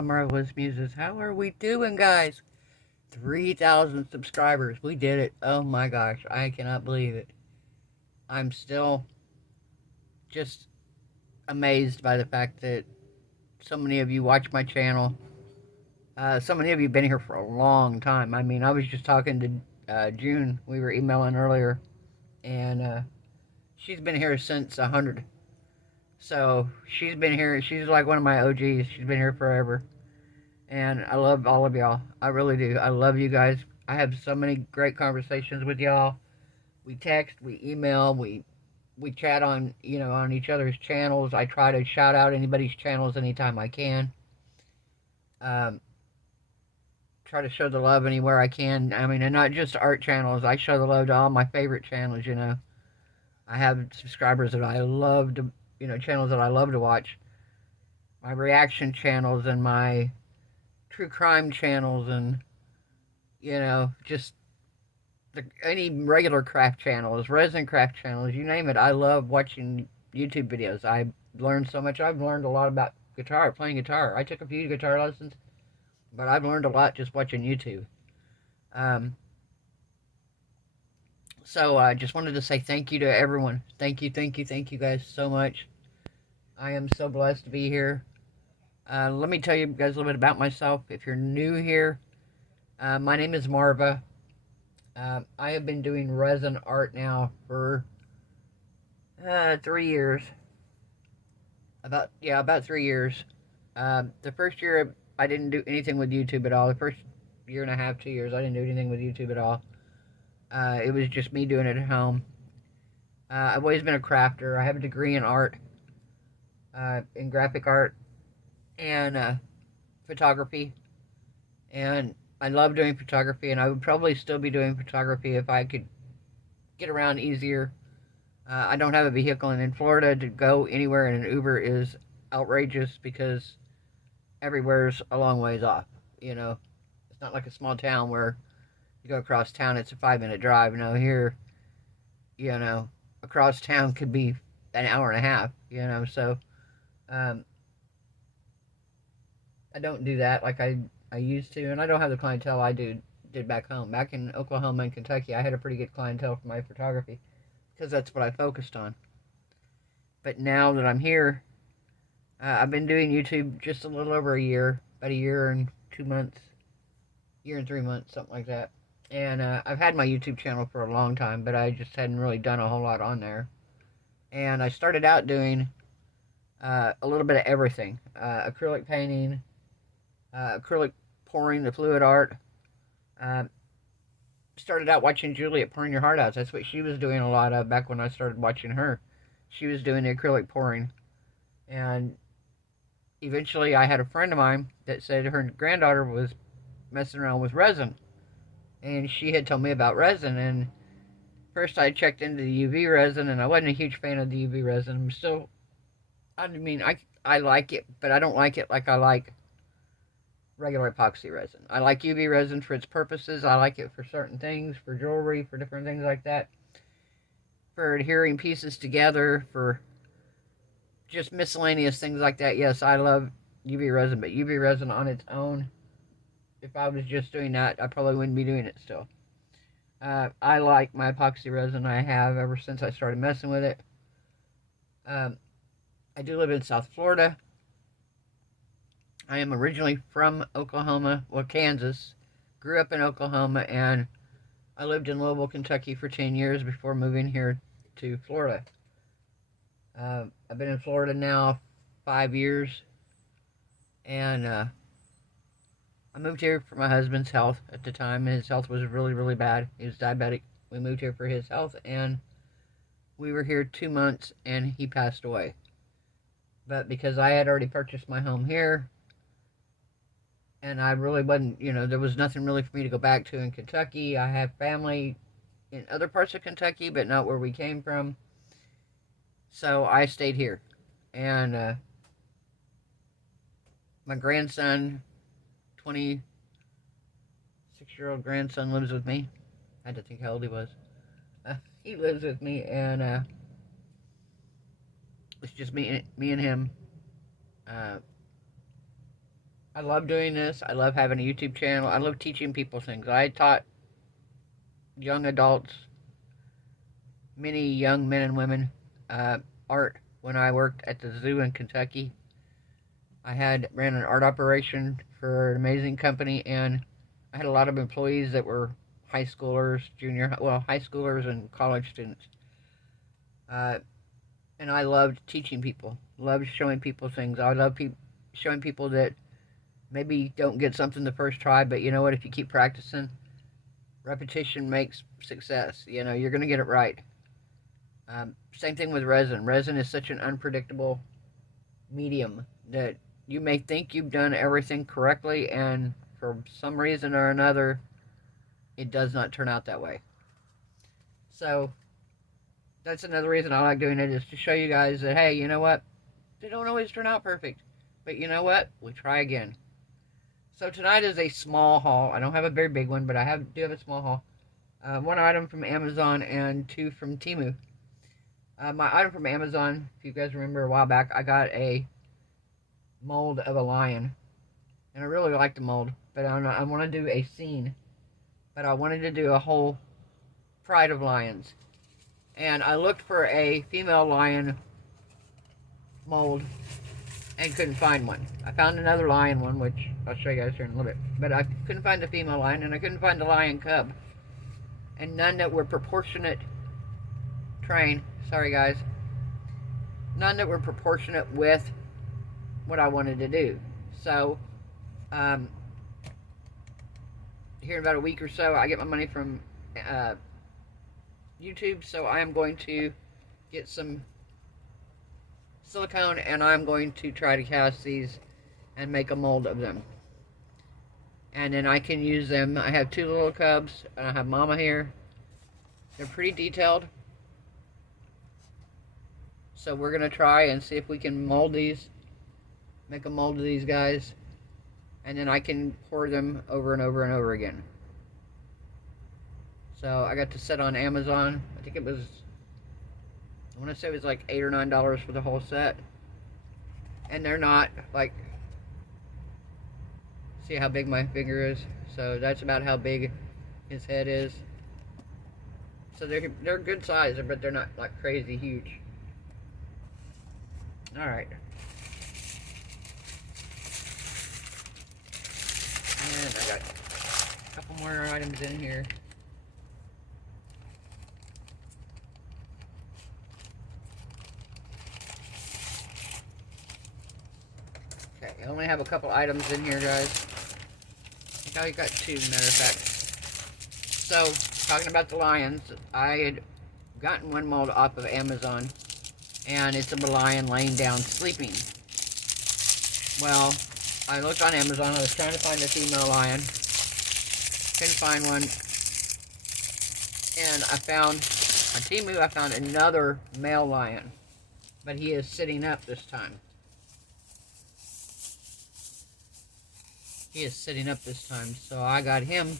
my marvelous muses. How are we doing, guys? 3,000 subscribers. We did it. Oh my gosh, I cannot believe it. I'm still just amazed by the fact that so many of you watch my channel. So many of you have been here for a long time. I mean, I was just talking to June. We were emailing earlier, and she's been here since 100. So she's been here. She's like one of my OGs. She's been here forever. And I love all of y'all. I really do. I love you guys. I have so many great conversations with y'all. We text, we email, we chat on, on each other's channels. I try to shout out anybody's channels anytime I can. Try to show the love anywhere I can. I mean, and not just art channels. I show the love to all my favorite channels, I have subscribers that I love to, channels that I love to watch. My reaction channels and my true crime channels and, just any regular craft channels, resin craft channels, you name it. I love watching YouTube videos. I learned so much. I've learned a lot about playing guitar. I took a few guitar lessons, but I've learned a lot just watching YouTube. So I just wanted to say thank you to everyone. Thank you guys so much. I am so blessed to be here. Let me tell you guys a little bit about myself. If you're new here, my name is Marva. I have been doing resin art now for 3 years. About 3 years. The first year I didn't do anything with YouTube at all. The first year and a half, 2 years, I didn't do anything with YouTube at all. It was just me doing it at home. I've always been a crafter. I have a degree in art, in graphic art, and photography. And I love doing photography, and I would probably still be doing photography if I could get around easier. I don't have a vehicle, and in Florida, to go anywhere in an Uber is outrageous because everywhere's a long ways off, It's not like a small town where you go across town, it's a 5-minute drive. Here, across town could be an hour and a half, so I don't do that like I used to, and I don't have the clientele I did back home. Back in Oklahoma and Kentucky, I had a pretty good clientele for my photography because that's what I focused on. But now that I'm here, I've been doing YouTube just a little over a year, about a year and 2 months, year and 3 months, something like that. And I've had my YouTube channel for a long time, but I just hadn't really done a whole lot on there. And I started out doing a little bit of everything. Acrylic painting, acrylic pouring, the fluid art. Started out watching Juliet pouring your heart out. That's what she was doing a lot of back when I started watching her. She was doing the acrylic pouring. And eventually I had a friend of mine that said her granddaughter was messing around with resin. And she had told me about resin, and first I checked into the UV resin, and I wasn't a huge fan of the UV resin. I like it, but I don't like it like I like regular epoxy resin. I like UV resin for its purposes. I like it for certain things, for jewelry, for different things like that, for adhering pieces together, for just miscellaneous things like that. Yes, I love UV resin, but UV resin on its own, if I was just doing that, I probably wouldn't be doing it still. I like my epoxy resin. I have ever since I started messing with it. I do live in South Florida. I am originally from Oklahoma, Kansas. Grew up in Oklahoma, and I lived in Louisville, Kentucky for 10 years before moving here to Florida. I've been in Florida now 5 years, and I moved here for my husband's health at the time. His health was really, really bad. He was diabetic. We moved here for his health, and we were here 2 months, and he passed away. But because I had already purchased my home here, and I really wasn't, there was nothing really for me to go back to in Kentucky. I have family in other parts of Kentucky, but not where we came from. So I stayed here. And my grandson, 26-year-old grandson, lives with me. I had to think how old he was. He lives with me, and it's just me and him. I I love doing this. I love having a YouTube channel. I love teaching people things. I taught young adults, many young men and women, art when I worked at the zoo in Kentucky. I ran an art operation for an amazing company, and I had a lot of employees that were high schoolers, high schoolers and college students. And I loved teaching people, loved showing people things. I love showing people that maybe don't get something the first try, but you know what? If you keep practicing, repetition makes success. You know, you're going to get it right. Same thing with resin. Resin is such an unpredictable medium that you may think you've done everything correctly, and for some reason or another, it does not turn out that way. So that's another reason I like doing it, is to show you guys that, hey, you know what? They don't always turn out perfect. But you know what? We try again. So tonight is a small haul. I don't have a very big one, but I do have a small haul. One item from Amazon and two from Temu. My item from Amazon, if you guys remember a while back, I got a mold of a lion. And I really like the mold, but I want to do a scene. But I wanted to do a whole pride of lions. And I looked for a female lion mold and couldn't find one. I found another lion one, which I'll show you guys here in a little bit. But I couldn't find the female lion, and I couldn't find the lion cub. And none that were proportionate sorry guys. None that were proportionate with what I wanted to do. So, here in about a week or so, I get my money from YouTube, so I am going to get some silicone, and I'm going to try to cast these and make a mold of them. And then I can use them. I have two little cubs, and I have Mama here. They're pretty detailed. So we're going to try and see if we can mold these, make a mold of these guys, and then I can pour them over and over and over again. So I got to set on Amazon. I think it was, I want to say it was like $8 or $9 for the whole set. And they're not like, see how big my finger is? So that's about how big his head is. So they're good size, but they're not like crazy huge. Alright. And I got a couple more items in here. Okay, I only have a couple items in here, guys. I think I got two, matter of fact. So, talking about the lions, I had gotten one mold off of Amazon, and it's of a lion laying down sleeping. Well, I looked on Amazon. I was trying to find a female lion. Couldn't find one. And I found, on Temu, I found another male lion. But he is sitting up this time. He is sitting up this time. So I got him.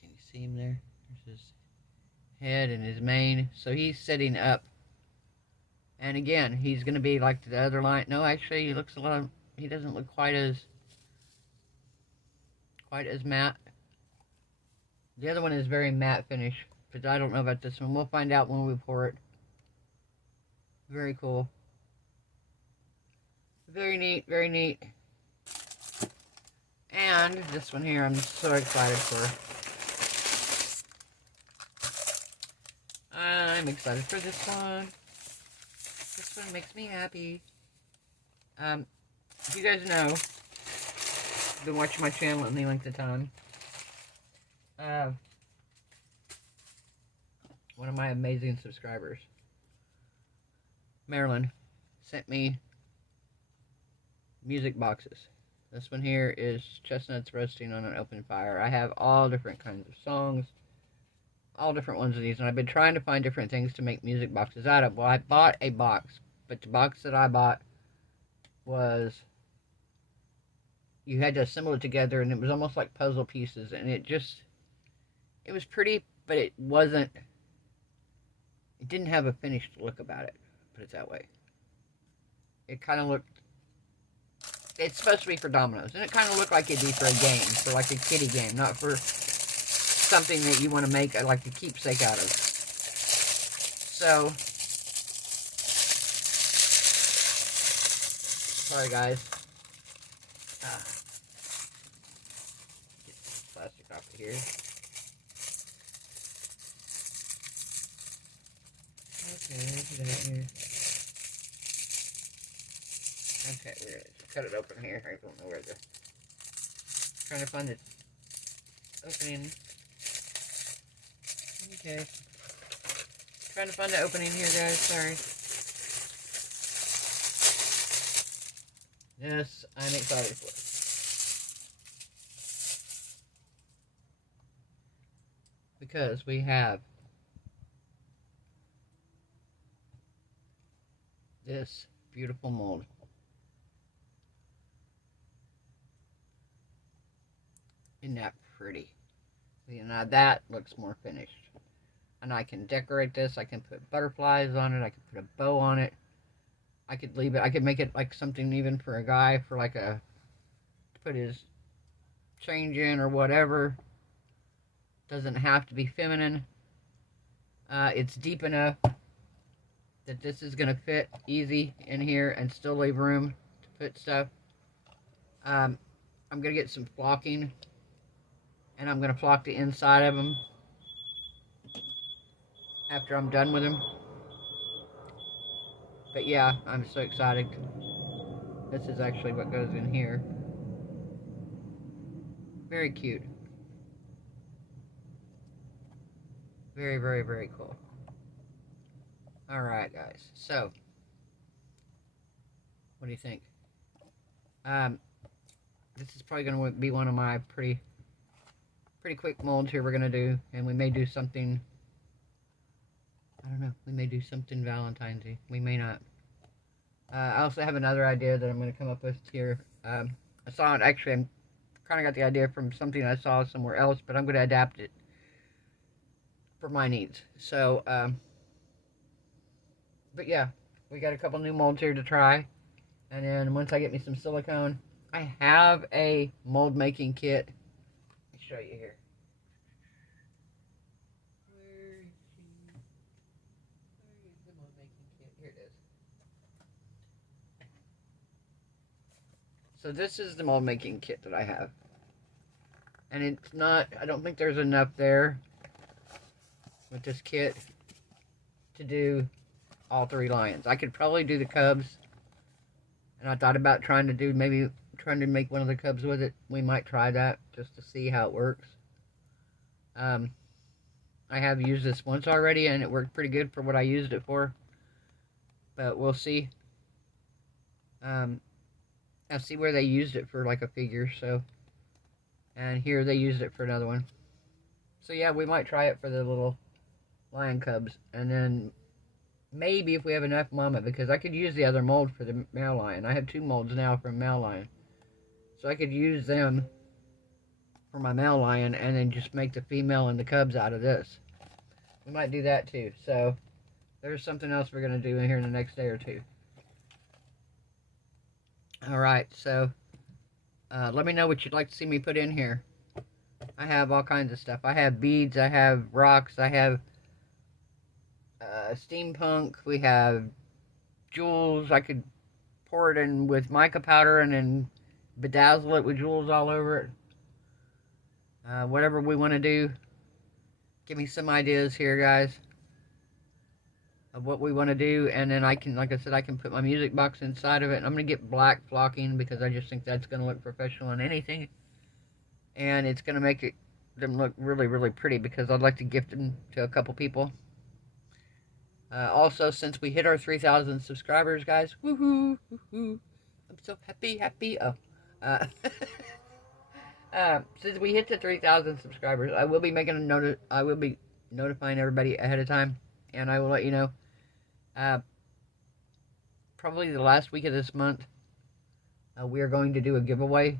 Can you see him there? There's his head and his mane. So he's sitting up. And again, he's going to be like the other lion. No, actually, he looks a lot. He doesn't look quite as matte. The other one is very matte finish, but I don't know about this one. We'll find out when we pour it. Very cool. Very neat, very neat. And this one here, I'm so excited for. I'm excited for this one. This one makes me happy. If you guys know, you've been watching my channel any length of time. One of my amazing subscribers, Marilyn, sent me music boxes. This one here is chestnuts roasting on an open fire. I have all different kinds of songs, all different ones of these, and I've been trying to find different things to make music boxes out of. Well, I bought a box, but the box that I bought was, you had to assemble it together, and it was almost like puzzle pieces, and it was pretty, but it didn't have a finished look about it. put it that way. It kind of looked, it's supposed to be for dominoes, and it kind of looked like it'd be for a game, for like a kiddie game, not for something that you want to make like a keepsake out of. So, sorry guys. Get this plastic off of here. Okay, let's do that here. Okay, we're gonna cut it open here. I don't know where the, trying to find the opening. Okay. Trying to find the opening here, guys. Sorry. Yes, I'm excited for it. Because we have this beautiful mold. Isn't that pretty? Now that looks more finished. And I can decorate this. I can put butterflies on it. I can put a bow on it. I could leave it. I could make it like something even for a guy, for like a, to put his change in or whatever. Doesn't have to be feminine. It's deep enough that this is going to fit easy in here and still leave room to put stuff. I'm going to get some flocking, and I'm going to flock the inside of them after I'm done with them. But yeah, I'm so excited. This is actually what goes in here. Very cute. Very, very, very cool. Alright, guys. So, what do you think? This is probably going to be one of my pretty quick molds here we're going to do. And we may do something, I don't know, we may do something Valentine's-y. We may not. I also have another idea that I'm going to come up with here. I saw it, actually, I kind of got the idea from something I saw somewhere else, but I'm going to adapt it for my needs. So, but yeah, we got a couple new molds here to try. And then once I get me some silicone, I have a mold making kit. Let me show you here. Where is the mold making kit? Here it is. So this is the mold making kit that I have. And it's not, I don't think there's enough there with this kit to do all 3 lions. I could probably do the cubs. And I thought about trying to do, maybe trying to make one of the cubs with it. We might try that just to see how it works. I have used this once already and it worked pretty good for what I used it for. But we'll see. I see where they used it for like a figure, so. And here they used it for another one. So yeah, we might try it for the little lion cubs. And then maybe if we have enough mama, because I could use the other mold for the male lion. I have 2 molds now for male lion. So I could use them for my male lion and then just make the female and the cubs out of this. We might do that too. So there's something else we're going to do in here in the next day or 2. Alright, so let me know what you'd like to see me put in here. I have all kinds of stuff. I have beads, I have rocks, I have steampunk, we have jewels. I could pour it in with mica powder and then bedazzle it with jewels all over it. Whatever we want to do. Give me some ideas here, guys, of what we want to do, and then I can, like I said, I can put my music box inside of it. And I'm going to get black flocking because I just think that's going to look professional in anything. And it's going to make them look really, really pretty because I'd like to gift them to a couple people. Also, since we hit our 3,000 subscribers, guys, woohoo, woohoo, I'm so happy. Oh, since we hit the 3,000 subscribers, I will be making a note. I will be notifying everybody ahead of time, and I will let you know. Probably the last week of this month, we are going to do a giveaway.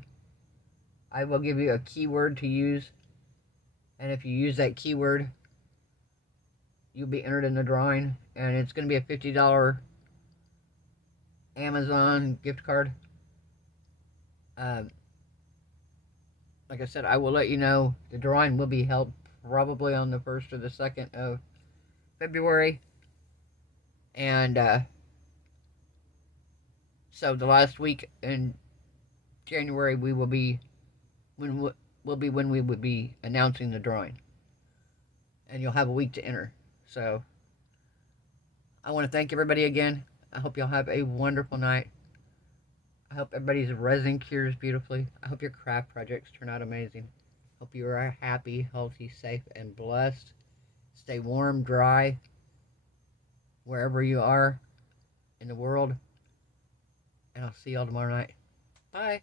I will give you a keyword to use, and if you use that keyword, you'll be entered in the drawing, and it's going to be a $50 Amazon gift card. Like I said, I will let you know. The drawing will be held probably on the 1st or the 2nd of February. And so the last week in January will be when we would be announcing the drawing. And you'll have a week to enter. So I want to thank everybody again. I hope y'all have a wonderful night. I hope everybody's resin cures beautifully. I hope your craft projects turn out amazing. Hope you are happy, healthy, safe, and blessed. Stay warm, dry, wherever you are in the world. And I'll see y'all tomorrow night. Bye.